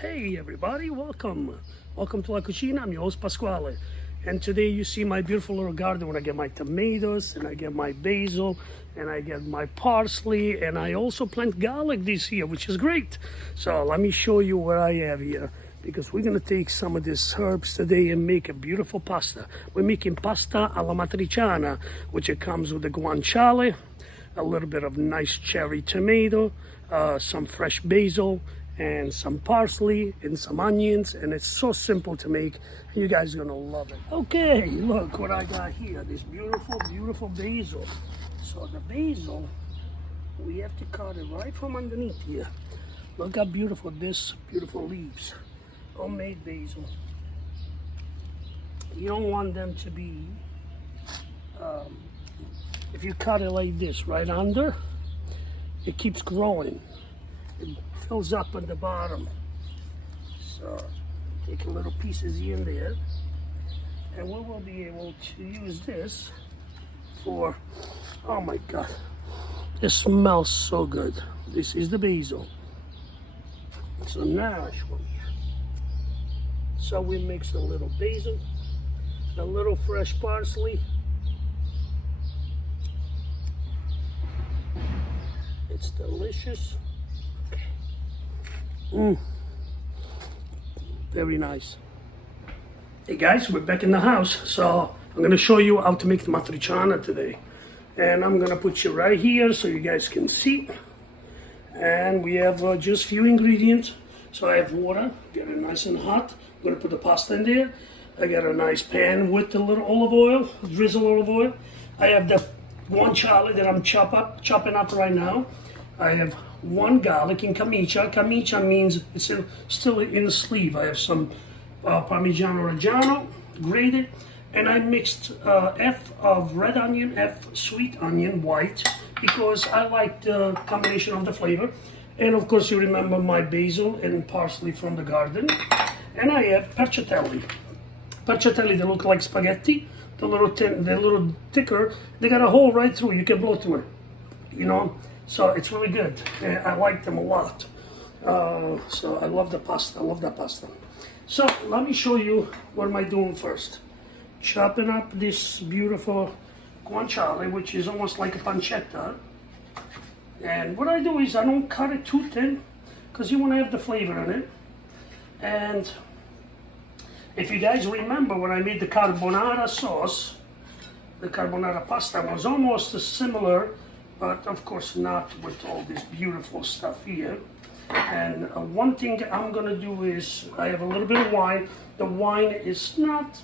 Hey everybody, welcome. Welcome to La Cucina. I'm your host Pasquale. And today you see my beautiful little garden where I get my tomatoes and I get my basil and I get my parsley and I also plant garlic this year, which is great. So let me show you what I have here because we're gonna take some of these herbs today and make a beautiful pasta. We're making pasta alla Matriciana, which it comes with the Guanciale, a little bit of nice cherry tomato, some fresh basil, and some parsley and some onions, and it's so simple to make. You guys are gonna love it. Okay, look what I got here, this beautiful basil. So the basil, we have to cut it right from underneath here. Look how beautiful this beautiful leaves. Homemade basil. You don't want them to be, if you cut it like this right under, it keeps growing. It fills up at the bottom. So take a little pieces here and there, and we will be able to use this for, oh my God, this smells so good. This is the basil. So now I show you. So we mix a little basil, a little fresh parsley. It's delicious. Very nice. Hey guys, we're back in the house. So I'm going to show you how to make the Matriciana today. And I'm going to put you right here so you guys can see. And we have just few ingredients. So I have water, get it nice and hot. I'm going to put the pasta in there. I got a nice pan with a little olive oil, drizzle olive oil. I have the guanciale that I'm chopping up right now. I have one garlic in camicia. Camicia means it's still in the sleeve. I have some Parmigiano Reggiano grated, and I mixed F of red onion, F sweet onion, white, because I like the combination of the flavor. And of course you remember my basil and parsley from the garden. And I have percatelli. Percatelli, they look like spaghetti. They're a little thicker. They got a hole right through. You can blow through it, you know. So it's really good. I like them a lot. So I love the pasta. I love that pasta. So let me show you what am I doing first. Chopping up this beautiful guanciale, which is almost like a pancetta. And what I do is I don't cut it too thin because you want to have the flavor in it. And if you guys remember when I made the carbonara sauce, the carbonara pasta was almost similar, but of course not with all this beautiful stuff here. And one thing I'm gonna do is I have a little bit of wine. The wine is not,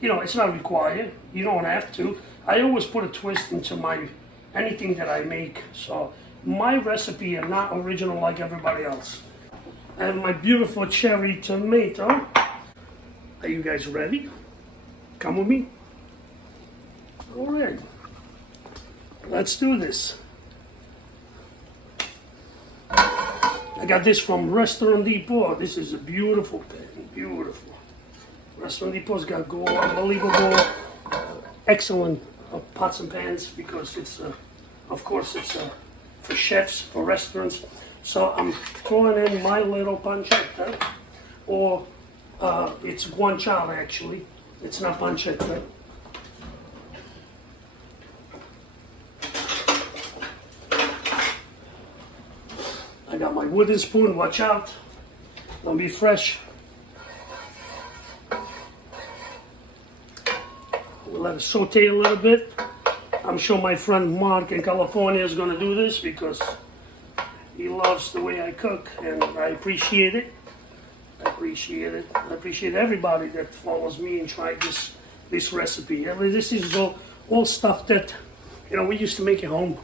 it's not required. You don't have to. I always put a twist into anything that I make. So my recipe are not original like everybody else. I have my beautiful cherry tomato. Are you guys ready? Come with me. All right. Let's do this. I got this from Restaurant Depot. This is a beautiful pan, beautiful. Restaurant Depot's got unbelievable, excellent pots and pans because it's, of course, it's for chefs, for restaurants. So I'm throwing in my little pancetta, or it's guanciale actually. It's not pancetta. I got my wooden spoon, watch out, don't be fresh. We'll let it saute a little bit. I'm sure my friend Mark in California is gonna do this because he loves the way I cook and I appreciate it. I appreciate everybody that follows me and tried this recipe. This is all stuff that, we used to make at home,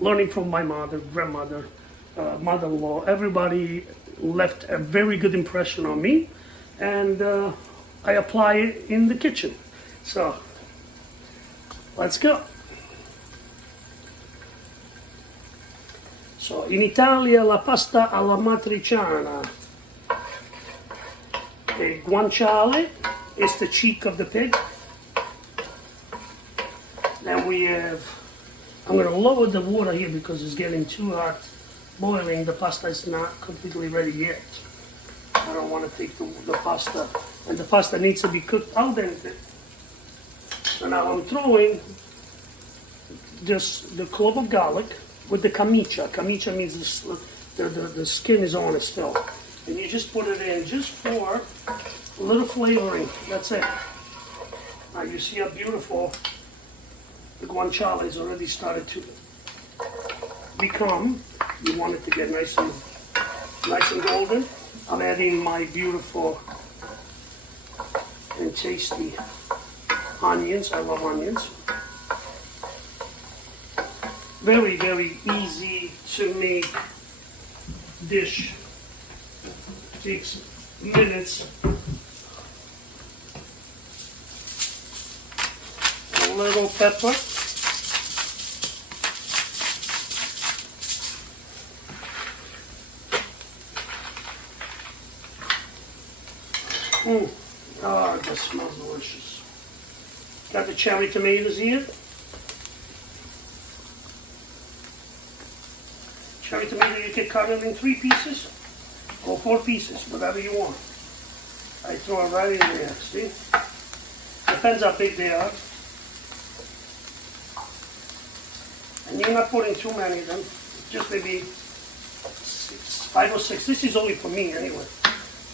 learning from my mother, grandmother, mother-in-law. Everybody left a very good impression on me, and I apply it in the kitchen. So let's go. So in Italia la pasta alla matriciana. A guanciale is the cheek of the pig. Then we have, I'm going to lower the water here because it's getting too hot boiling, the pasta is not completely ready yet. I don't want to take the pasta, and the pasta needs to be cooked al dente. So now I'm throwing just the clove of garlic with the camicia. Camicia means the skin is on it still. And you just put it in just for a little flavoring. That's it. Now you see how beautiful the guanciale has already started to become. You want it to get nice and golden. I'm adding my beautiful and tasty onions. I love onions. Very, very easy to make dish. Takes minutes. A little pepper. Oh, that smells delicious. Got the cherry tomatoes here. Cherry tomato, you can cut them in 3 pieces or 4 pieces, whatever you want. I throw it right in there, see? Depends how big they are. And you're not putting too many of them, just maybe 5 or 6. This is only for me anyway.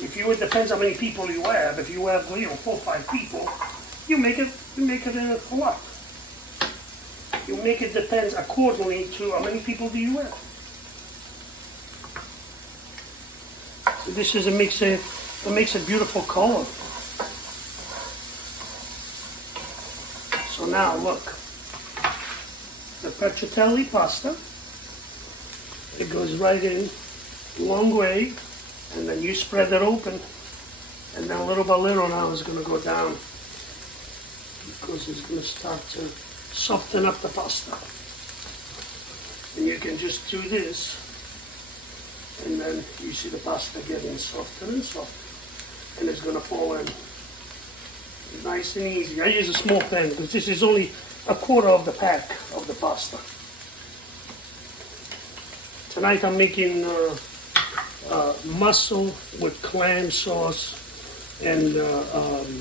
If you, it depends how many people you have. If you have, 4 or 5 people, you make it in a lot. You make it depends accordingly to how many people do you have. So this is it makes a beautiful color. So now look, the petrotelli pasta. It goes right in, long way. And then you spread it open, and then little by little now it's going to go down because it's going to start to soften up the pasta. And you can just do this, and then you see the pasta getting softer and softer, and it's going to fall in nice and easy. I use a small pan because this is only a quarter of the pack of the pasta. Tonight I'm making mussel with clam sauce and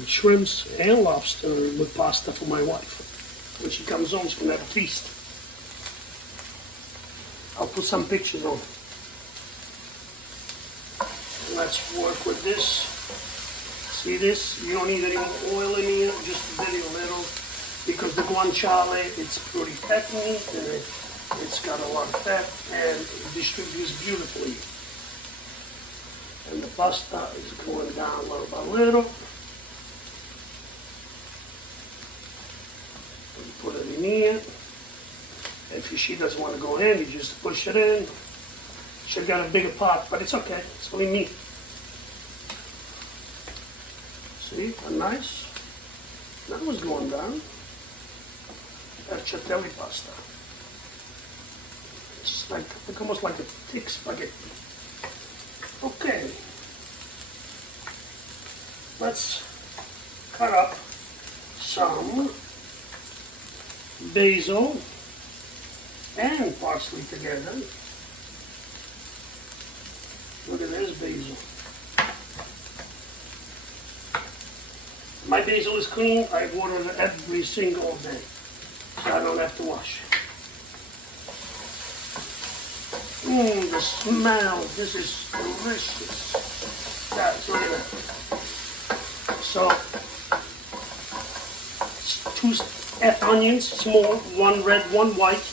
shrimps and lobster with pasta for my wife. When she comes home, she's going to have a feast. I'll put some pictures on. Let's work with this. See this? You don't need any more oil in here, just very little, because the guanciale, it's pretty fattening, and it's got a lot of fat, and it distributes beautifully. And the pasta is going down little by little. You put it in here. If she doesn't want to go in, you just push it in. She's got a bigger pot, but it's okay. It's only me. See, how nice. That was going down. That's Chatelli pasta. It's like almost like a thick spaghetti. Okay, let's cut up some basil and parsley together. Look at this basil. My basil is clean. I water it every single day, so I don't have to wash. The smell, this is delicious. Guys, look at that. So, 2 onions, small, 1 red, 1 white,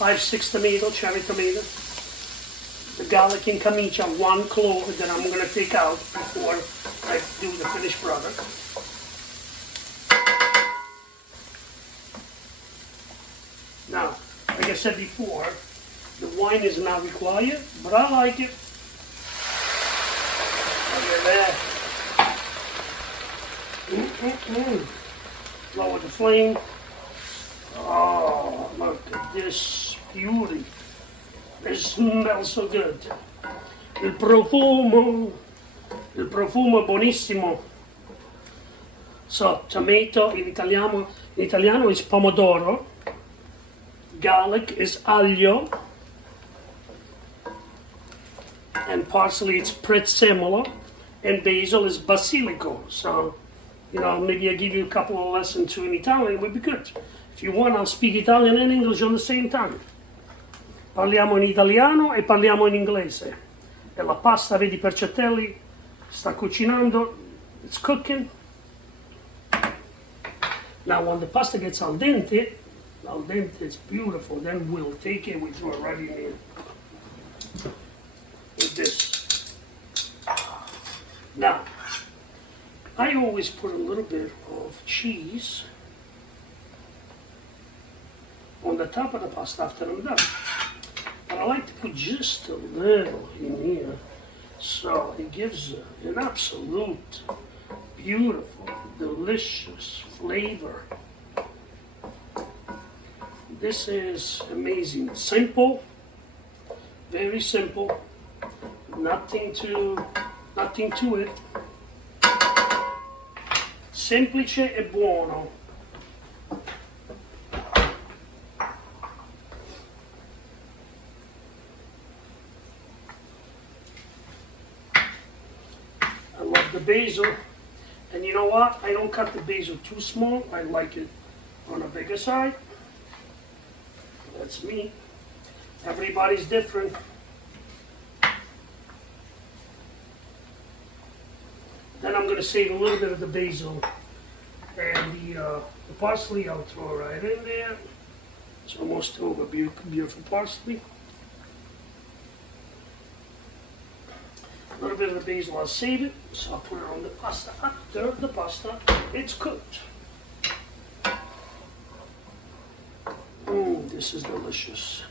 5-6 tomato, cherry tomato, the garlic and camicia, 1 clove that I'm going to take out before I do the finished product. Now, like I said before, the wine is not required, but I like it. Look at that. Lower the flame. Oh, look at this beauty. It smells so good. Il profumo buonissimo. So, tomato in italiano is pomodoro. Garlic is aglio. and parsley it's prezzemolo, and basil is basilico. So, you know, maybe I give you a couple of lessons too in Italian, it would be good. If you want, I'll speak Italian and English on the same time. Parliamo in italiano e parliamo in inglese. E la pasta, vedi Percetelli, sta cucinando, it's cooking. Now when the pasta gets al dente, it's beautiful, then we'll take it, we throw it right in here. With this. Now, I always put a little bit of cheese on the top of the pasta after I'm done. But I like to put just a little in here, so it gives an absolute beautiful, delicious flavor. This is amazing. Simple, very simple, nothing to it. Semplice e buono. I love the basil, and you know what? I don't cut the basil too small. I like it on a bigger side. That's me. Everybody's different. Then I'm going to save a little bit of the basil, and the parsley I'll throw right in there. It's almost over. Beautiful parsley. A little bit of the basil, I'll save it, so I'll put it on the pasta after the pasta it's cooked. This is delicious.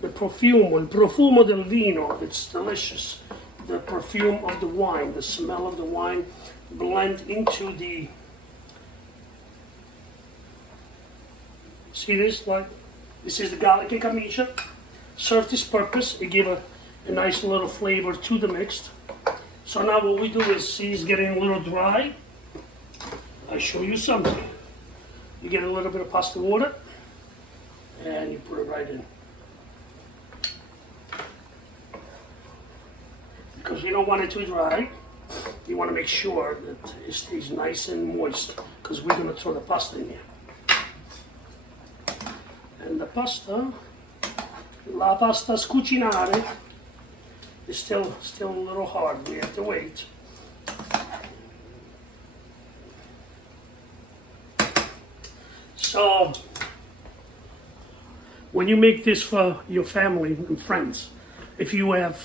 The profumo, il profumo del vino, it's delicious. The perfume of the wine, the smell of the wine blend into the, see this, like, this is the garlic and camicia. Served this purpose, it gave a nice little flavor to the mixed. So now what we do is, see it's getting a little dry. I show you something. You get a little bit of pasta water, and you put it right in. Because you don't want it too dry. You want to make sure that it stays nice and moist, because we're going to throw the pasta in here. And the pasta, la pasta scucinare, is still a little hard. We have to wait. So, when you make this for your family and friends, if you have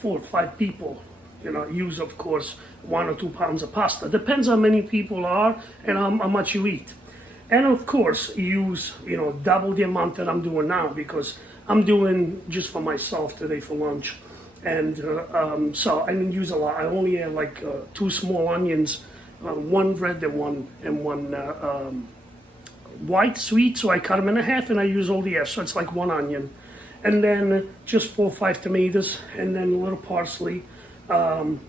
4 or 5 people, use of course 1 or 2 pounds of pasta. Depends how many people are and how much you eat. And of course use double the amount that I'm doing now, because I'm doing just for myself today for lunch. And so I didn't use a lot. I only had like 2 small onions, 1 red and one white sweet, so I cut them in half and I use all the F, so it's like 1 onion. And then just 4 or 5 tomatoes, and then a little parsley, and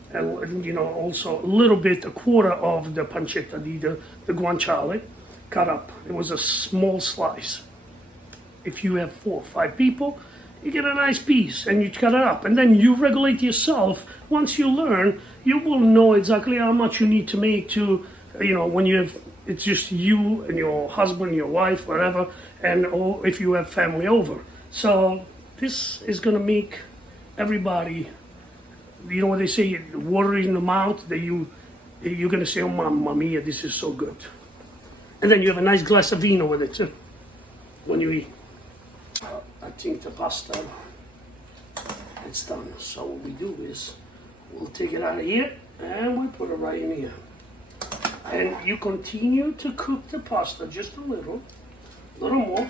also a little bit, a quarter of the pancetta, the guanciale, cut up. It was a small slice. If you have 4 or 5 people, you get a nice piece and you cut it up, and then you regulate yourself. Once you learn, you will know exactly how much you need to make to, when you have, it's just you and your husband, your wife, whatever, and or if you have family over. So this is gonna make everybody, you know what they say, water in the mouth, that you're gonna say, oh mamma mia, this is so good. And then you have a nice glass of vino with it too, when you eat. I think the pasta, it's done. So what we do is, we'll take it out of here, and we put it right in here. And you continue to cook the pasta just a little more.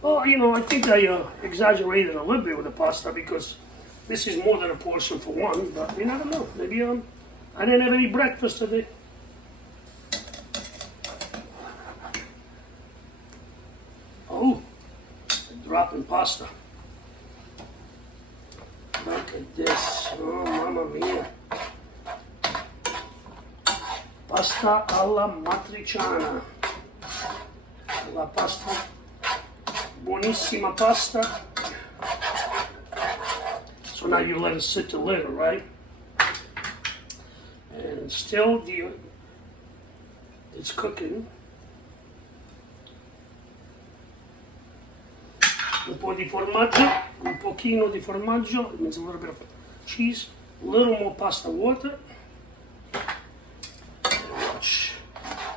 Well, I think I exaggerated a little bit with the pasta, because this is more than a portion for one, but you never know. Maybe I didn't have any breakfast today. Oh, dropping pasta. Look at this. Oh, mamma mia. Pasta alla matriciana. La pasta. Buonissima pasta. So now you let it sit a little, right? And still it's cooking. Un po' di formaggio, un pochino di formaggio, it means a little bit of cheese, a little more pasta water.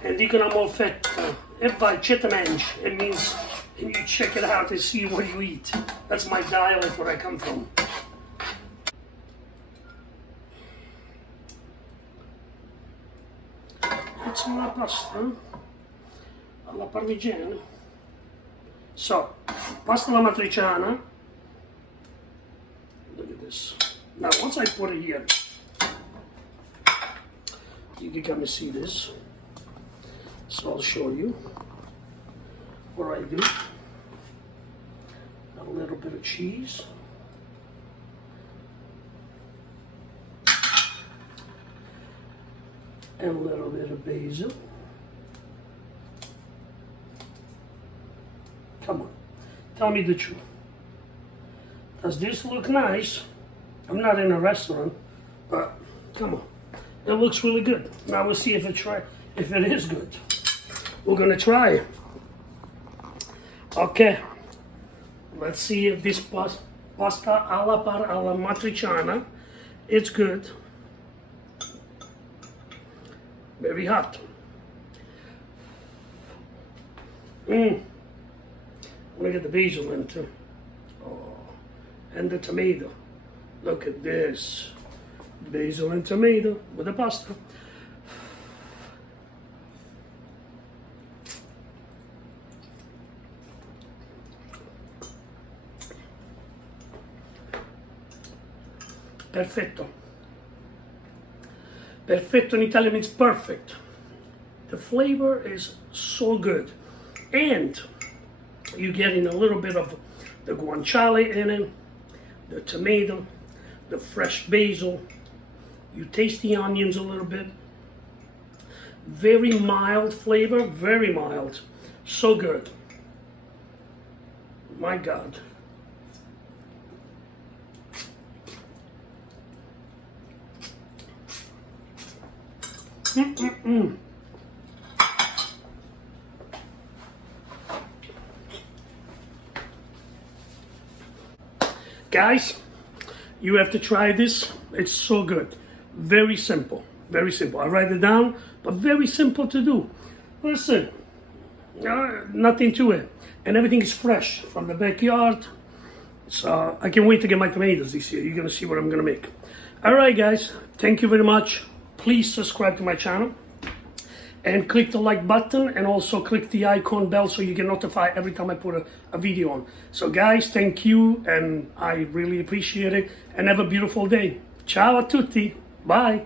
And dicono molfetto, e vai, chetamenge, it means, and you check it out and see what you eat. That's my dialect where I come from. It's una pasta alla parmigiana. So, pasta alla matriciana. Look at this. Now, once I put it here, you can come and see this. So I'll show you what I do. A little bit of cheese. And a little bit of basil. Come on, tell me the truth. Does this look nice? I'm not in a restaurant, but come on, it looks really good. Now we'll see if it is good. We're gonna try it. Okay, let's see if this pasta alla matriciana, it's good. Very hot. Look at the basil in too. Oh, and the tomato. Look at this. Basil and tomato with the pasta. Perfetto. Perfetto in Italian means perfect. The flavor is so good. And you're getting a little bit of the guanciale in it, the tomato, the fresh basil. You taste the onions a little bit. Very mild flavor, very mild. So good. My God. Guys, you have to try this. It's so good. Very simple. Very simple. I write it down, but very simple to do. Listen, nothing to it. And everything is fresh from the backyard. So I can't wait to get my tomatoes this year. You're going to see what I'm going to make. All right, guys. Thank you very much. Please subscribe to my channel. And click the like button and also click the icon bell so you get notified every time I put a video on. So guys, thank you and I really appreciate it and have a beautiful day. Ciao a tutti. Bye.